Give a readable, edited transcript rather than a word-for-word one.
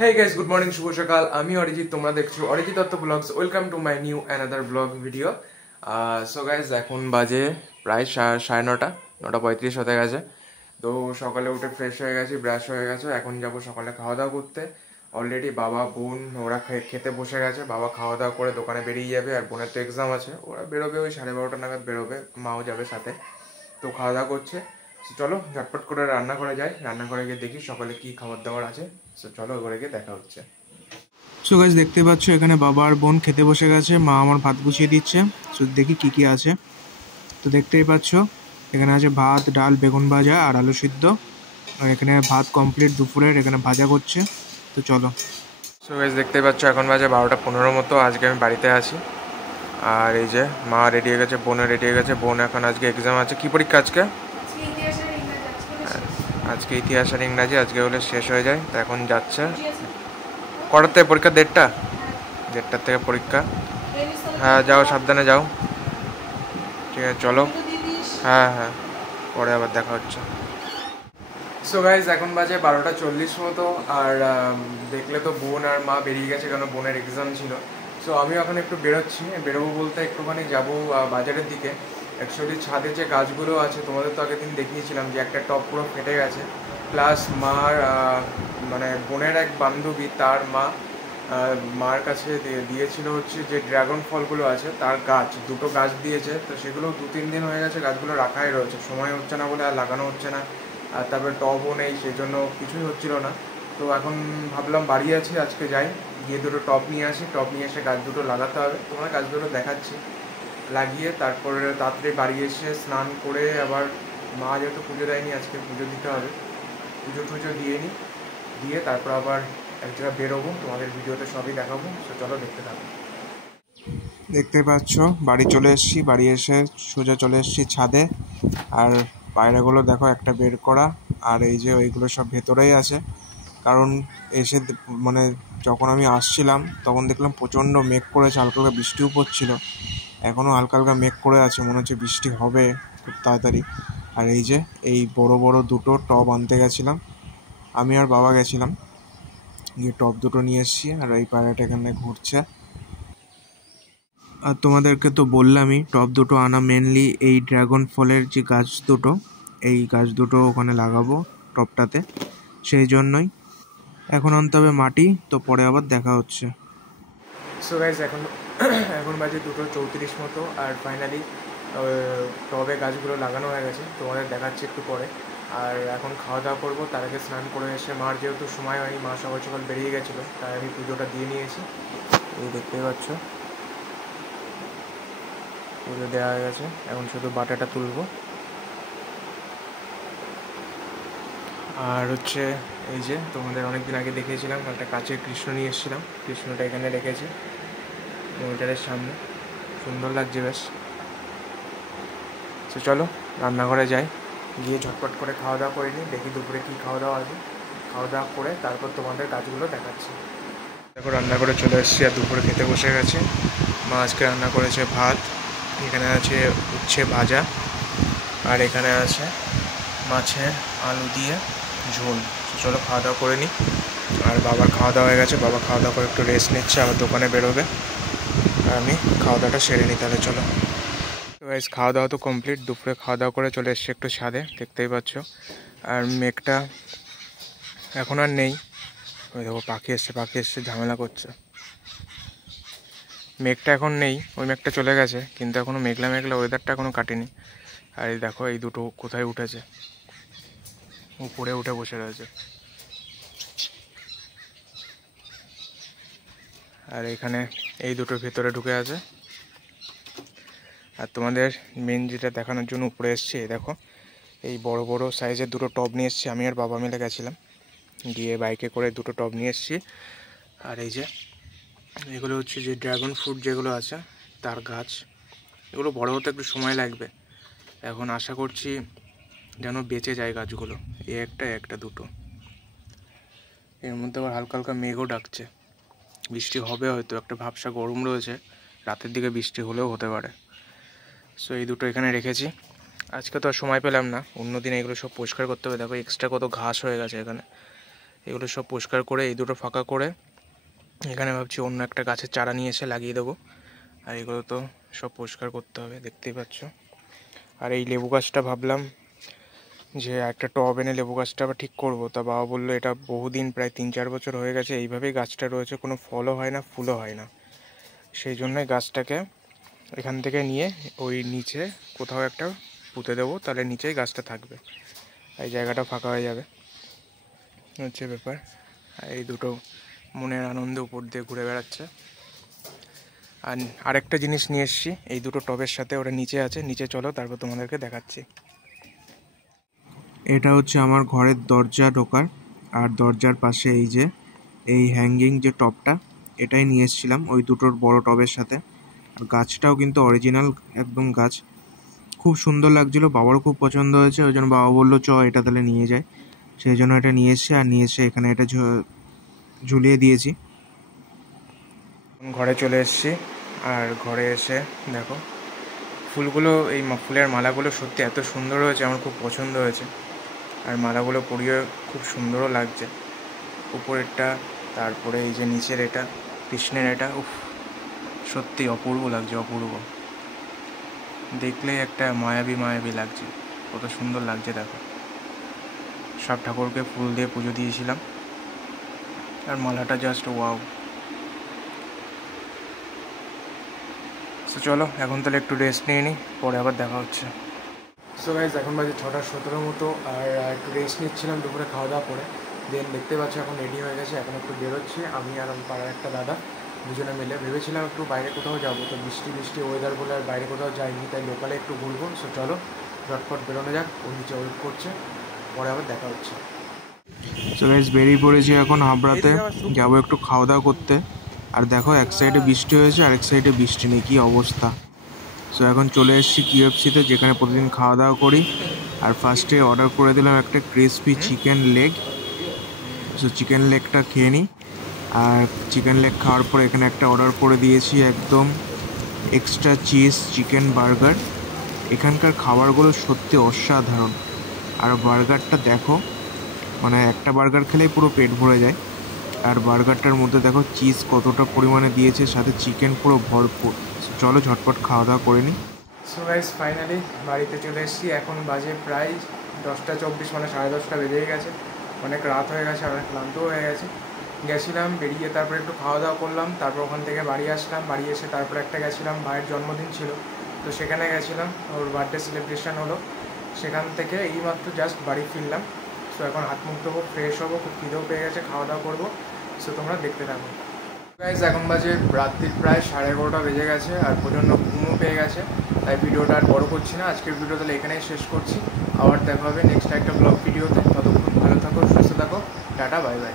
Hey guys, good morning, শুভ সকাল। আমি অরিজিৎ, তোমরা দেখছো Arijit Dutta vlogs. Welcome to my new another vlog video. So guys, এখন বাজে প্রায় 9:30 হতে গেছে। তো সকালে উঠে ফ্রেশ হয়ে গেছি, ব্রাশ হয়ে গেছে। এখন যাব সকালে খাওয়া দাওয়া করতে। অলরেডি বাবা বোন ওরা খেতে বসে গেছে। বাবা খাওয়া দাওয়া করে দোকানে বেরিয়ে যাবে, আর বোনের তো এক্সাম আছে। ওরা বেরোবে ওই 12:30 নাগাদ বেরোবে, মাও যাবে সাথে। তো খাওয়া দাওয়া করছে। চলো ঝটপট করে রান্না করে যাই, রান্না করে গিয়ে দেখি সকালে কি খাবার দাবার আছে। তো চলো ঘরে গিয়ে দেখা হচ্ছে। সো গাইস, দেখতে পাচ্ছ এখানে বাবা আর বোন খেতে বসে গেছে, মা আমার ভাত গুছিয়ে দিচ্ছে। সো দেখি কি কি আছে। তো দেখতেই পাচ্ছ এখানে আছে ভাত, ডাল, বেগুন ভাজা আর আলু সিদ্ধ। আর এখানে ভাত কমপ্লিট দুপুরের, এখানে ভাজা করছে। তো চলো। সো গাইস, দেখতেই পাচ্ছ এখন বাজে 12:15 মতো। আজকে আমি বাড়িতে আছি। আর এই যে মা রেডি হয়ে গেছে, বোনও রেডি হয়ে গেছে। বোন এখন আজকে এক্সাম আছে। কি পরীক্ষা আজকে? আজকে ইতিহাস আর ইংরাজি। আজকে হলে শেষ হয়ে যায়, তো এখন যাচ্ছে। কটার থেকে পরীক্ষা? 1:30 থেকে পরীক্ষা। হ্যাঁ যাও, সাবধানে যাও। ঠিক আছে চলো। হ্যাঁ হ্যাঁ, পরে আবার দেখা হচ্ছে। সো গাইজ, এখন বাজে 12:40 মতো। আর দেখলে তো বোন আর মা বেরিয়ে গেছে, কারণ বোনের এক্সাম ছিল। সো আমি এখন একটু বেরোচ্ছি। বেরোবো বলতে একটুখানি যাবো বাজারের দিকে। অ্যাকচুয়ালি ছাদে যে গাছগুলো আছে, তোমাদের তো আগের দিন দেখিয়েছিলাম যে একটা টব পুরো ফেটে গেছে। প্লাস মার মানে বোনের এক বান্ধবী, তার মা মার কাছে দিয়েছিল হচ্ছে যে ড্রাগন ফলগুলো আছে তার গাছ, দুটো গাছ দিয়েছে। তো সেগুলো 2-3 দিন হয়ে গেছে, গাছগুলো রাখাই রয়েছে, সময় হচ্ছে না বলে আর লাগানো হচ্ছে না। আর তারপরে টবও নেই, সেই জন্য কিছুই হচ্ছিল না। তো এখন ভাবলাম বাড়ি আছি, আজকে যাই, গিয়ে দুটো টব নিয়ে আসি। টব নিয়ে এসে গাছ দুটো লাগাতে হবে, তোমার গাছ দুটো দেখাচ্ছি। লাগিয়ে তারপরে তাড়াতাড়ি বাড়ি এসে স্নান করে আবার, মা যেহেতু পুজো দেয়নি, আজকে পুজো দিতে হবে, পুজো টুজো দিয়ে নিই। দিয়ে তারপর আবার এক জায়গায় বেরোবো, তোমাদের ভিডিওতে সবই দেখাবো। তো চলো দেখতে থাকো। দেখতে পাচ্ছ বাড়ি চলে এসেছি, বাড়ি এসে সোজা চলে এসেছি ছাদে। আর পায়রাগুলো দেখো একটা বের করা, আর এই যে ওইগুলো সব ভেতরেই আছে। কারণ এসে মানে যখন আমি আসছিলাম তখন দেখলাম প্রচণ্ড মেঘ করেছে, হালকা হালকা বৃষ্টিও পড়ছিল। এখনও হালকা হালকা মেঘ করে আছে, মনে হচ্ছে বৃষ্টি হবে খুব তাড়াতাড়ি। আর এই যে এই বড় বড় দুটো টব আনতে গেছিলাম, আমি আর বাবা গেছিলাম, গিয়ে টব দুটো নিয়ে এসেছি। আর এই পায়রাটা এখানে ঘুরছে। আর তোমাদেরকে তো বললামই টব দুটো আনা মেনলি এই ড্রাগন ফলের যে গাছ দুটো, এই গাছ দুটো ওখানে লাগাবো টবটাতে, সেই জন্যই। এখন আনতে হবে মাটি, তো পরে আবার দেখা হচ্ছে। সো গাইজ, এখন এখন বাজে 2:34 মতো। আর ফাইনালি টবে গাছগুলো লাগানো হয়ে গেছে, তোমাদের দেখাচ্ছি একটু পরে। আর এখন খাওয়া দাওয়া করবো, তার আগে স্নান করে এসে, মার যেহেতু সময় হয়নি, মা সকাল সকাল বেরিয়ে গেছিলো, তাই আমি পুজোটা দিয়ে নিয়েছি। এই দেখতেই পাচ্ছ, পুজো দেওয়া হয়ে গেছে। এখন শুধু বাটাটা তুলবো। আর হচ্ছে এই যে তোমাদের অনেক দিন আগে দেখিয়েছিলাম, একটা কাচের কৃষ্ণ নিয়ে এসেছিলাম, কৃষ্ণটা এখানে রেখেছি মনিটারের সামনে, সুন্দর লাগছে বেশ। তো চলো রান্নাঘরে যাই, গিয়ে ঝটপট করে খাওয়া দাওয়া করে নিই, দেখি দুপুরে কী খাওয়া দাওয়া আছে। খাওয়া দাওয়া করে তারপর তোমাদের গাছগুলো দেখাচ্ছি। দেখো রান্না করে চলে এসেছি, আর দুপুরে খেতে বসে গেছি। মা আজকে রান্না করেছে ভাত, এখানে আছে উচ্ছে ভাজা, আর এখানে আছে মাছের আলু দিয়ে ঝোল। চলো খাওয়া দাওয়া করে নিই। আর বাবার খাওয়া দাওয়া হয়ে গেছে, বাবা খাওয়া দাওয়া করে একটু রেস্ট নিচ্ছে, আবার দোকানে বেরোবে। আর আমি খাওয়া দাওয়াটা সেরে নিই, তাহলে চলো। তো গাইস, খাওয়া দাওয়া তো কমপ্লিট। দুপুরে খাওয়া দাওয়া করে চলে এসেছি একটু ছাদে, দেখতেই পাচ্ছ। আর মেঘটা এখন আর নেই। ওই দেখো পাখি এসছে ঝামেলা করছে। মেঘটা এখন নেই, ওই মেঘটা চলে গেছে, কিন্তু এখনও মেঘলা মেঘলা ওয়েদারটা এখনও কাটেনি। আর এই দেখো এই দুটো কোথায় উঠেছে, উপরে উঠে বসে রয়েছে। আর এখানে এই দুটোর ভেতরে ঢুকে আছে। আর তোমাদের মেন যেটা দেখানোর জন্য উপরে এসছে, দেখো এই বড় বড় সাইজের দুটো টব নিয়ে এসেছি, আমি আর বাবা মিলে গেছিলাম, গিয়ে বাইকে করে দুটো টব নিয়ে এসেছি। আর এই যে এগুলো হচ্ছে যে ড্রাগন ফ্রুট যেগুলো আছে তার গাছ। এগুলো বড় হতে একটু সময় লাগবে, এখন আশা করছি যেন বেঁচে যায় গাছগুলো। একটা দুটো, এর মধ্যে আবার হালকা হালকা মেঘও ডাকছে, বৃষ্টি হবে হয়তো, একটা ভাবসা গরম রয়েছে, রাতের দিকে বৃষ্টি হলেও হতে পারে। সো এই দুটো এখানে রেখেছি। আজকে তো আর সময় পেলাম না, অন্যদিন এগুলো সব পরিষ্কার করতে হবে। দেখো এক্সট্রা কত ঘাস হয়ে গেছে এখানে, এগুলো সব পরিষ্কার করে এই দুটো ফাঁকা করে এখানে ভাবছি অন্য একটা গাছের চারা নিয়ে এসে লাগিয়ে দেবো। আর এগুলো তো সব পরিষ্কার করতে হবে, দেখতেই পাচ্ছ। আর এই লেবু গাছটা ভাবলাম যে একটা টব এনে লেবু গাছটা আবার ঠিক করবো, তা বাবা বললো এটা বহুদিন, প্রায় 3-4 বছর হয়ে গেছে এইভাবেই গাছটা রয়েছে, কোনো ফলও হয় না, ফুলও হয় না। সেই জন্যই গাছটাকে এখান থেকে নিয়ে ওই নিচে কোথাও একটা পুঁতে দেবো, তাহলে নিচেই গাছটা থাকবে, এই জায়গাটা ফাঁকা হয়ে যাবে, হচ্ছে ব্যাপার। আর এই দুটো মনের আনন্দে উপর দিয়ে ঘুরে বেড়াচ্ছে। আর আরেকটা জিনিস নিয়ে এসছি এই দুটো টবের সাথে, ওরা নিচে আছে, নিচে চলো তারপর তোমাদেরকে দেখাচ্ছি। এটা হচ্ছে আমার ঘরের দরজা ঢোকার, আর দরজার পাশে এই যে এই হ্যাঙ্গিং যে টবটা, এটাই নিয়ে এসেছিলাম ওই দুটোর বড় টবের সাথে। আর গাছটাও কিন্তু অরিজিনাল একদম গাছ, খুব সুন্দর লাগছিল, বাবারও খুব পছন্দ হয়েছে, ওই জন্য বাবা বললো চ এটা তাহলে নিয়ে যায়, সেই জন্য এটা নিয়ে এসে আর নিয়ে এসে এখানে এটা ঝুলিয়ে দিয়েছি। ঘরে চলে এসেছি, আর ঘরে এসে দেখো ফুলগুলো, এই ফুলের মালাগুলো সত্যি এত সুন্দর হয়েছে, আমার খুব পছন্দ হয়েছে। আর মালাগুলো পরিয়ে খুব সুন্দরও লাগছে, উপরেরটা, তারপরে এই যে নিচের এটা কৃষ্ণের এটা, উফ সত্যি অপূর্ব লাগছে, অপূর্ব, দেখলেই একটা মায়াবী মায়াবী লাগছে, কত সুন্দর লাগছে দেখো। সব ঠাকুরকে ফুল দিয়ে পুজো দিয়েছিলাম, আর মালাটা জাস্ট ওয়াও। তো চলো এখন তাহলে একটু রেস্ট নিয়ে নিই, পরে আবার দেখা হচ্ছে। সো গাইজ এখন বাজে 6:17 মতো, আর একটু রেস্ট নিচ্ছিলাম দুপুরে খাওয়া দাওয়া করে। দেন দেখতে পাচ্ছি এখন রেডি হয়ে গেছে, এখন একটু বেরোচ্ছি আমি আর আমার পাড়ার একটা দাদা, দুজনে মিলে। ভেবেছিলাম একটু বাইরে কোথাও যাবো, তো বৃষ্টি ওয়েদার বলে আর বাইরে কোথাও যাইনি, তাই লোকালে একটু ঘুরবো। সো চলো ঝটপট বেরোনো যাক, ও নিচে ওয়েট করছে, পরে আবার দেখা হচ্ছে। সো গাইস বেরিয়ে পড়েছি এখন হাবড়াতে, যাবো একটু খাওয়া দাওয়া করতে। আর দেখো এক সাইডে বৃষ্টি হয়েছে, আরেক সাইডে বৃষ্টি নেই, কী অবস্থা। সো এখন চলে এসেছি KFC-তে, যেখানে প্রতিদিন খাওয়া দাওয়া করি। আর ফার্স্টে অর্ডার করে দিলাম একটা crispy chicken leg. So chicken লেগটা খেয়ে নিই। আর চিকেন লেগ খাওয়ার পর এখানে একটা অর্ডার করে দিয়েছি একদম এক্সট্রা চিজ চিকেন বার্গার। এখানকার খাবারগুলো সত্যি অসাধারণ। আর বার্গারটা দেখো, মানে একটা বার্গার খেলেই পুরো পেট ভরে যায়। আর বার্গারটার মধ্যে দেখো চিজ কতটা পরিমাণে দিয়েছে, সাথে চিকেন পুরো ভরপুর। চলো ঝটপট খাওয়া দাওয়া করে নিই। সো গাইস ফাইনালি বাড়িতে চলে এসেছি, এখন বাজে প্রায় 10:24, মানে 10:30 বেজেই গেছে, অনেক রাত হয়ে গেছে, অনেক ক্লান্তও হয়ে গেছে। গেছিলাম বেরিয়ে, তারপরে একটু খাওয়া দাওয়া করলাম, তারপর ওখান থেকে বাড়ি আসলাম, বাড়ি এসে তারপরে একটা গেছিলাম, ভাইয়ের জন্মদিন ছিল, তো সেখানে গেছিলাম, ওর বার্থডে সেলিব্রেশন হলো। সেখান থেকে এইমাত্র জাস্ট বাড়ি ফিরলাম। সো এখন হাত মুখ ধোবো, ফ্রেশ হবো, খুব খিদেও পেয়ে গেছে, খাওয়া দাওয়া করবো। সো তোমরা দেখতে থাকো। গাইজ এখন বাজে রাত্রির প্রায় 11:30 বেজে গেছে, আর প্রচণ্ড ঘুমও পেয়ে গেছে, তাই ভিডিওটা আর বড় করছি না। আজকের ভিডিও তাহলে এখানেই শেষ করছি, আবার দেখা হবে নেক্সট একটা ব্লগ ভিডিওতে। ততক্ষণ ভালো থাকো, সুস্থ থাকো, টাটা, বাই বাই।